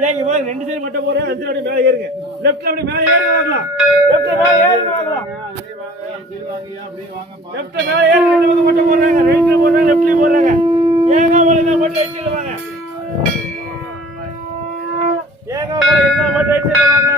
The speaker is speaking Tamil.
ஐயா இங்க பாருங்க, 2 சைடு மட்டும் போறேன், 2 சைடு மேல ஏறுங்க. லெஃப்ட்ல அப்படி மேல ஏறுங்க வாங்கலாம். லெஃப்ட்ல மேல ஏறுங்க வாங்கலாம். லெஃப்ட்ல மேல ஏறுங்க, இந்த பக்கம் மட்டும் போறாங்க. ரைட்ல போறாங்க, லெஃப்ட்ல போறாங்க. ஏங்க போறீங்க மட்டும் ரைட் சைடு வாங்க. ஏங்க போறீங்க மட்டும் ரைட் சைடு வாங்க.